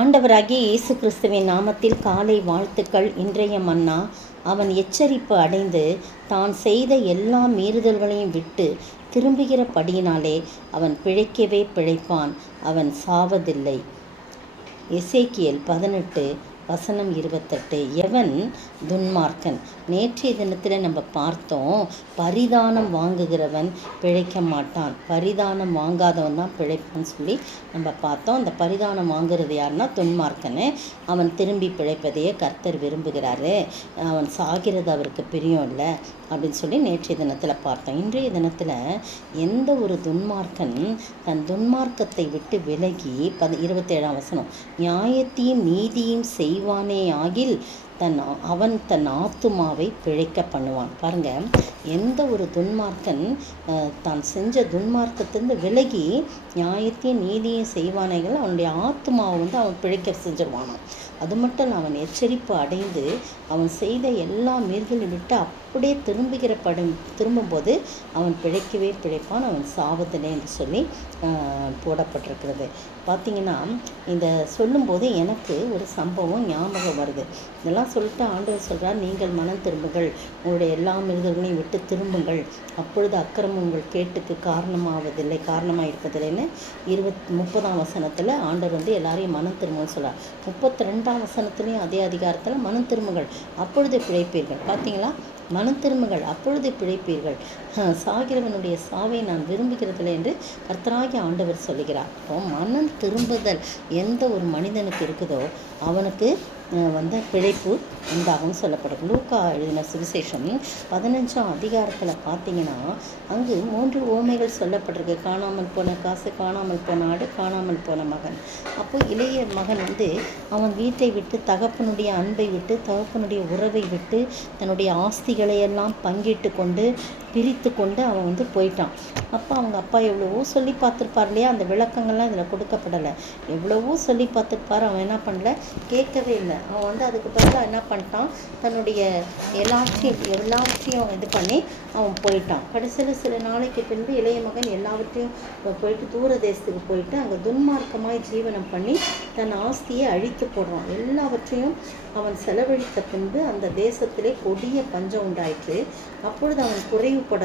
ஆண்டவராகிய இயேசு கிறிஸ்துவின் நாமத்தில் காலை வாழ்த்துக்கள். இன்றைய மன்னா, அவன் எச்சரிப்பு அடைந்து தான் செய்த எல்லா மீறுதல்களையும் விட்டு திரும்புகிறபடியினாலே அவன் பிழைக்கவே பிழைப்பான், அவன் சாவதில்லை. எசேக்கியேல் 18:28. எவன் துன்மார்க்கன்? நேற்றைய தினத்தில் நம்ம பார்த்தோம், பரிதானம் வாங்குகிறவன் பிழைக்க மாட்டான், பரிதானம் வாங்காதவன் தான் பிழைப்பான்னு சொல்லி நம்ம பார்த்தோம். அந்த பரிதானம் வாங்குறது யாருன்னா துன்மார்க்கனு. அவன் திரும்பி பிழைப்பதையே கர்த்தர் விரும்புகிறாரு, அவன் சாகிறது அவருக்கு பிரியம் இல்லை அப்படின்னு சொல்லி நேற்றைய தினத்தில் பார்த்தோம். இன்றைய தினத்தில் எந்த ஒரு துன்மார்க்கன் தன் துன்மார்க்கத்தை விட்டு விலகி 27ஆம் வசனம், நியாயத்தையும் நீதியும் செய்வானே ஆகில் அவன் தன் ஆத்துமாவை பிழைக்க பண்ணுவான். பாருங்க, எந்த ஒரு துன்மார்க்கன் தான் செஞ்ச துன்மார்க்கத்திலிருந்து விலகி நியாயத்தையும் நீதியும் செய்வானைகள் அவனுடைய ஆத்துமாவை அவன் பிழைக்க செஞ்சிருவானான். அது மட்டும் இல்லை, அவன் எச்சரிப்பு அடைந்து அவன் செய்த எல்லா மீறுதலையும் விட்டு அப்படியே திரும்பும்போது அவன் பிழைக்கவே பிழைப்பான், அவன் சாவதில்லை என்று சொல்லி போடப்பட்டிருக்கிறது. பார்த்திங்கன்னா, இந்த சொல்லும்போது எனக்கு ஒரு சம்பவம் ஞாபகம் வருது. இதெல்லாம் சொல்லிட்டு ஆண்டவர் சொல்கிறார், நீங்கள் மனம் திரும்புங்கள், உங்களுடைய எல்லா மீறுதல்களையும் விட்டு திரும்புங்கள், அப்பொழுது அக்கிரமம் உங்கள் கேட்டுக்கு காரணமாக இருப்பதில்லைன்னு 30ஆம் வசனத்தில் ஆண்டவர் எல்லாரையும் மனம் திரும்புன்னு சொல்கிறார். 32ஆம் வசனத்துலேயும் அதே அதிகாரத்தில் மனம் திரும்புங்கள் அப்பொழுது பிழைப்பீர்கள். பார்த்தீங்களா, மனம் திரும்புங்கள் அப்பொழுது பிழைப்பீர்கள், சாகிறவனுடைய சாவை நான் விரும்புகிறதில்லை என்று கர்த்தராகிய ஆண்டவர் சொல்லுகிறார். அப்போ மனம் திரும்புதல் எந்த ஒரு மனிதனுக்கு இருக்குதோ அவனுக்கு பிழைப்பு உண்டாகும் சொல்லப்படும். லூக்கா எழுதின சுவிசேஷம் 15ஆம் அதிகாரத்தில் பார்த்தீங்கன்னா, அங்கு 3 உவமைகள் சொல்லப்பட்டிருக்கு. காணாமல் போன காசு, காணாமல் போன ஆடு, காணாமல் போன மகன். அப்போது இளைய மகன் அவன் வீட்டை விட்டு, தகப்பனுடைய அன்பை விட்டு, தகப்பனுடைய உறவை விட்டு, தன்னுடைய ஆஸ்திகளை எல்லாம் பங்கிட்டு கொண்டு பிரித்து கொண்டு அவன் போயிட்டான். அப்போ அவங்க அப்பா எவ்வளவோ சொல்லி பார்த்துருப்பார் இல்லையா, அந்த விளக்கங்கள்லாம் இதில் கொடுக்கப்படலை. எவ்வளவோ சொல்லி பார்த்துருப்பார், அவன் என்ன பண்ணல, கேட்கவே இல்லை. அவன் அதுக்கு பதிலாக என்ன பண்ணிட்டான், தன்னுடைய எல்லாவற்றையும் இது பண்ணி அவன் போயிட்டான். கடைசியில் சில நாளைக்கு பின்பு இளைய மகன் எல்லாவற்றையும் போயிட்டு தூர தேசத்துக்கு போயிட்டு அங்கே துன்மார்க்கமாய் ஜீவனம் பண்ணி தன் ஆஸ்தியை அழித்து போடுறான். எல்லாவற்றையும் அவன் செலவழித்த பின்பு அந்த தேசத்திலே கொடிய பஞ்சம் உண்டாயிற்று. அப்பொழுது அவன் குறைவுபட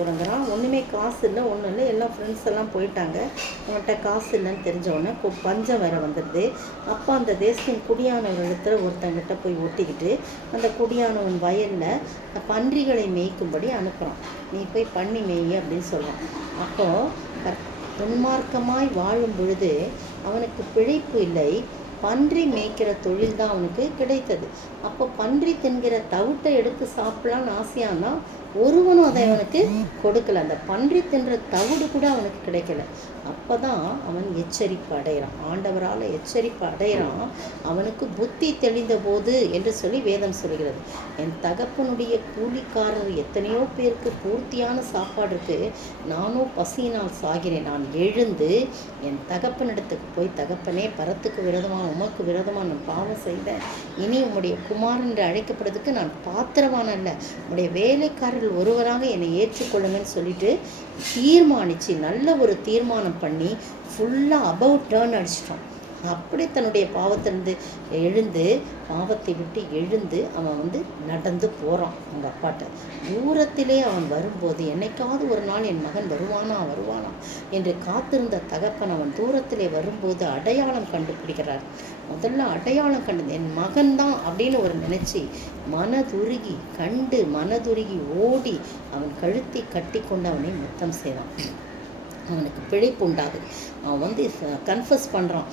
தொடங்குறான். ஒன்றுமே காசு இல்லை, ஒன்றும் இல்லை, எல்லாம் ஃப்ரெண்ட்ஸ் எல்லாம் போயிட்டாங்க, அவன்கிட்ட காசு இல்லைன்னு தெரிஞ்சவொடனே பஞ்சம் வேற வந்துடுது. அப்போ அந்த தேசத்தின் குடியானவர்களிடத்தில் ஒருத்தங்கிட்ட போய் ஒட்டிக்கிட்டு அந்த குடியானவன் வயலில் பன்றிகளை மேய்க்கும்படி அனுப்புகிறான். நீ போய் பண்ணி மேய் அப்படின்னு சொல்கிறான். அப்போது துன்மார்க்கமாய் வாழும் பொழுது அவனுக்கு பிழைப்பு இல்லை, பன்றி மேய்க்கிற தொழில் தான் அவனுக்கு கிடைத்தது. அப்போ பன்றி தின்கிற தவிட்டை எடுத்து சாப்பிடலான்னு ஆசையானா ஒருவனும் அதை அவனுக்கு கொடுக்கல. அந்த பன்றி தின்ற தவிடு கூட அவனுக்கு கிடைக்கல. அப்போ தான் அவன் எச்சரிப்பு அடைகிறான், ஆண்டவரால் எச்சரிப்பு அடைகிறான். அவனுக்கு புத்தி தெளிந்த போது என்று சொல்லி வேதம் சொல்கிறது. என் தகப்பனுடைய கூலிக்காரர் எத்தனையோ பேருக்கு பூர்த்தியான சாப்பாடு இருக்குது, நானும் பசியினால் சாகிறேன், நான் எழுந்து என் தகப்பனிடத்துக்கு போய், தகப்பனே, பரத்துக்கு விரோதமாக உமக்கு விரோதமாக நான் பாவம் செய்தேன், இனி உம்முடைய குமாரன் என்று அழைக்கப்படுறதுக்கு நான் பாத்திரவான் அல்ல, உம்முடைய வேலைக்காரர்கள் ஒருவராக என்னை ஏற்றுக்கொள்ளுங்கன்னு சொல்லிட்டு தீர்மானித்து, நல்ல ஒரு தீர்மானம் பண்ணி ஃபுல்லாக அபவுட் டர்ன் அடிச்சிட்டான். அப்படி தன்னுடைய பாவத்திலிருந்து எழுந்து, பாவத்தை விட்டு எழுந்து அவன் நடந்து போகிறான் அவங்க அப்பாட்ட. தூரத்திலே அவன் வரும்போது, என்னைக்காவது ஒரு நாள் என் மகன் வருவானா என்று காத்திருந்த தகப்பன் அவன் தூரத்திலே வரும்போது அடையாளம் கண்டுபிடிக்கிறார். முதல்ல அடையாளம் கண்டு என் மகன்தான் அப்படின்னு ஒரு நினச்சி மனதுருகி ஓடி அவன் கழுத்தை கட்டி கொண்டு அவனை முத்தம் செய்தான். அவனுக்கு பிழைப்பு உண்டாகுது. அவன் கன்ஃபஸ் பண்ணுறான்,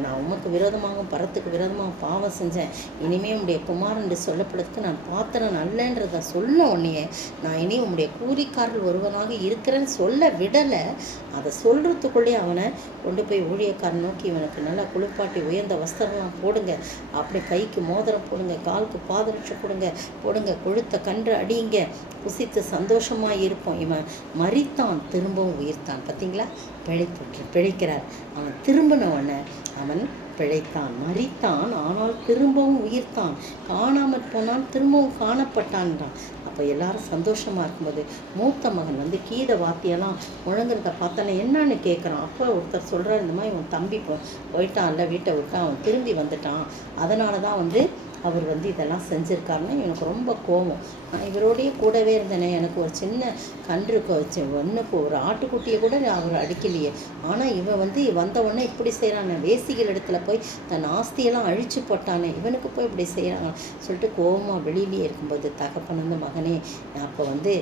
நான் உமக்கு விரோதமாகவும் பரத்துக்கு விரோதமாக பாவம் செஞ்சேன், இனிமேல் உம்முடைய குமாரன் என்று சொல்லப்படுறதுக்கு நான் பாத்திரம் அல்லன்றதை சொல்ல உடனே, நான் இனி உம்முடைய கூலிக்காரர்கள் ஒருவனாக இருக்கிறேன்னு சொல்ல விடலை. அதை சொல்கிறதுக்குள்ளே அவனை கொண்டு போய் ஊழியக்காரன் நோக்கி, இவனுக்கு நல்லா குளிப்பாட்டி உயர்ந்த வஸ்திரம்லாம் போடுங்க, அப்படி கைக்கு மோதிரம் போடுங்க, காலுக்கு பாதரட்சை போடுங்க, கொழுத்த கன்று அடியுங்க, புசித்து சந்தோஷமாக இருப்போம். இவன் மரித்தான், திரும்பவும் உயிர்த்தான். பார்த்தீங்களா, பிழைக்கிறார். அவன் திரும்பினவனை அவன் பிழைத்தான். மரித்தான், ஆனால் திரும்பவும் உயிர்த்தான். காணாமற் போனான், திரும்பவும் காணப்பட்டான்றான். அப்போ எல்லாரும் சந்தோஷமாக இருக்கும்போது மூத்த மகன் வந்து கீத வாத்தியெல்லாம் முழங்குறத பார்த்தோன்னே என்னன்னு கேட்குறான். அப்போ ஒருத்தர் சொல்கிறார், இந்த மாதிரி உன் தம்பி போயிட்டான்ல, வீட்டை விட்டு அவன் திரும்பி வந்துட்டான், அதனால தான் வந்து அவர் வந்து இதெல்லாம் செஞ்சுருக்காருன்னா எனக்கு ரொம்ப கோபம். நான் இவரோடையே கூடவே இருந்தேனே, எனக்கு ஒரு சின்ன கன்றுக்கு வச்சு ஒன்றுக்கு ஒரு ஆட்டுக்குட்டியை கூட அவர் அடிக்கலையே, ஆனால் இவன் வந்து வந்த உடனே இப்படி செய்கிறான், வேசிகள் இடத்துல போய் தன் ஆஸ்தியெல்லாம் அழிச்சு போட்டானே, இவனுக்கு போய் இப்படி செய்கிறாங்க சொல்லிட்டு கோபமாக வெளியிலேயே இருக்கும்போது தகப்பன் வந்து மகனே, அப்போ வந்து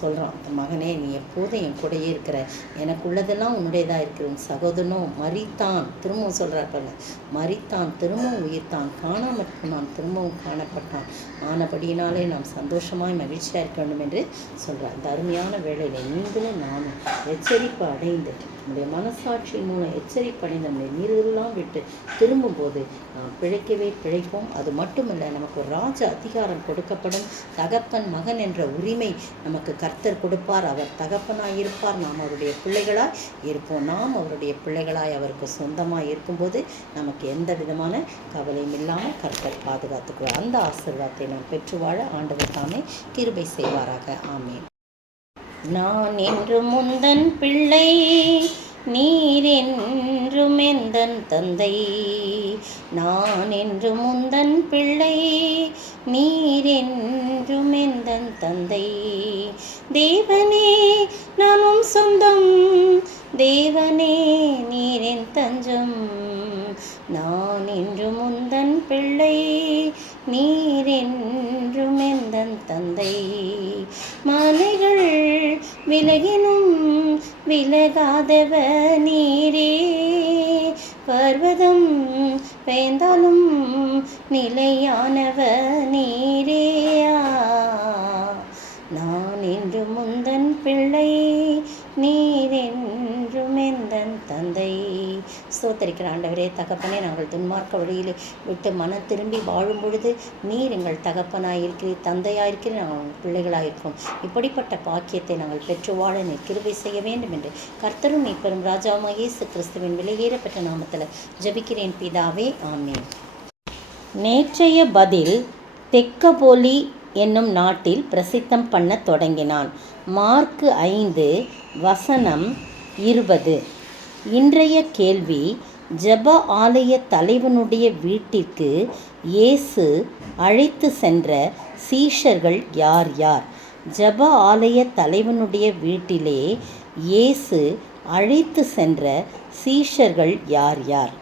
சொல்கிறான், மகனே நீ எப்போதும் என் கூடையே இருக்கிற, எனக்குள்ளதெல்லாம் உன்னுடையதாக இருக்கிற. உன் சகோதரனும் மரித்தான், திரும்பவும் சொல்கிறார் பாருங்க, மரித்தான் திரும்பவும் உயிர்த்தான், காணாமற் போனான் திரும்பவும் காணப்பட்டான், ஆனபடியினாலே நாம் சந்தோஷமாய் மகிழ்ச்சியாக இருக்க வேண்டும் என்று சொல்கிறார். இந்த அருமையான வேளையில் நீங்களும் நானும் எச்சரிப்பு அடைந்து நம்முடைய மனசாட்சி மூலம் எச்சரிப்படைந்து நம்முடைய நீரெல்லாம் விட்டு திரும்பும்போது நாம் பிழைக்கவே பிழைப்போம். அது மட்டுமல்ல, நமக்கு ஒரு ராஜ அதிகாரம் கொடுக்கப்படும். தகப்பன் மகன் என்ற உரிமை நமக்கு கர்த்தர் கொடுப்பார். அவர் தகப்பனாய் இருப்பார், நாம் அவருடைய பிள்ளைகளாய் இருப்போம். நாம் அவருடைய பிள்ளைகளாய் அவருக்கு சொந்தமாக இருக்கும்போது நமக்கு எந்த விதமான கவலையும் இல்லாமல் கர்த்தர் பாதுகாத்துக்குவார். அந்த ஆசீர்வாதத்தை நாம் பெற்று வாழ ஆண்டவர் தாமே கிருபை செய்வாராக. ஆமென். நான் என்றும் முந்தன் பிள்ளை, நீர் என்றும் எந்தன் தந்தை. நான் என்றும் முந்தன் பிள்ளை, நீர் என்றும் எந்தன் தந்தை. தேவனே நானும் சொந்தம், தேவனே நீர் என் தஞ்சம். நான் என்றும் முந்தன் பிள்ளை, நீர் என்றும் எந்தன் தந்தை. மலைகள் விலகினும் விலகாதவ நீரே, பர்வதம் பெயர்ந்தாலும் நிலையானவ நீரே. நான் என்று முந்தன் பிள்ளை, நீர் என்றும் எந்தன் தந்தை. ஸ்தோத்திரிக்கிற ஆண்டவரே, தகப்பனே, நாங்கள் துன்மார்க்க வழியில் விட்டு மனம் திரும்பி வாழும் பொழுது நீர் எங்கள் தகப்பனாயிருக்கிறீர், தந்தையாயிருக்கிறீர், நாங்கள் பிள்ளைகளாயிருக்கிறோம். இப்படிப்பட்ட பாக்கியத்தை நாங்கள் பெற்று வாழ நீர் கிருபை செய்ய வேண்டும் என்று கர்த்தரும் மீட்பரும் ராஜாவாகிய இயேசு கிறிஸ்துவின் விலையேறப்பட்ட நாமத்தில் ஜெபிக்கிறேன் பிதாவே, ஆமென். நேற்றைய பதில் தெக்கப்போலி என்னும் நாட்டில் பிரசித்தம் பண்ண தொடங்கினான். மார்க்கு 5:20. இன்றைய கேள்வி, ஜெப ஆலய தலைவனுடைய வீட்டிற்கு இயேசு அழைத்து சென்ற சீஷர்கள் யார் யார்? ஜெப ஆலய தலைவனுடைய வீட்டிலே இயேசு அழைத்து சென்ற சீஷர்கள் யார் யார்?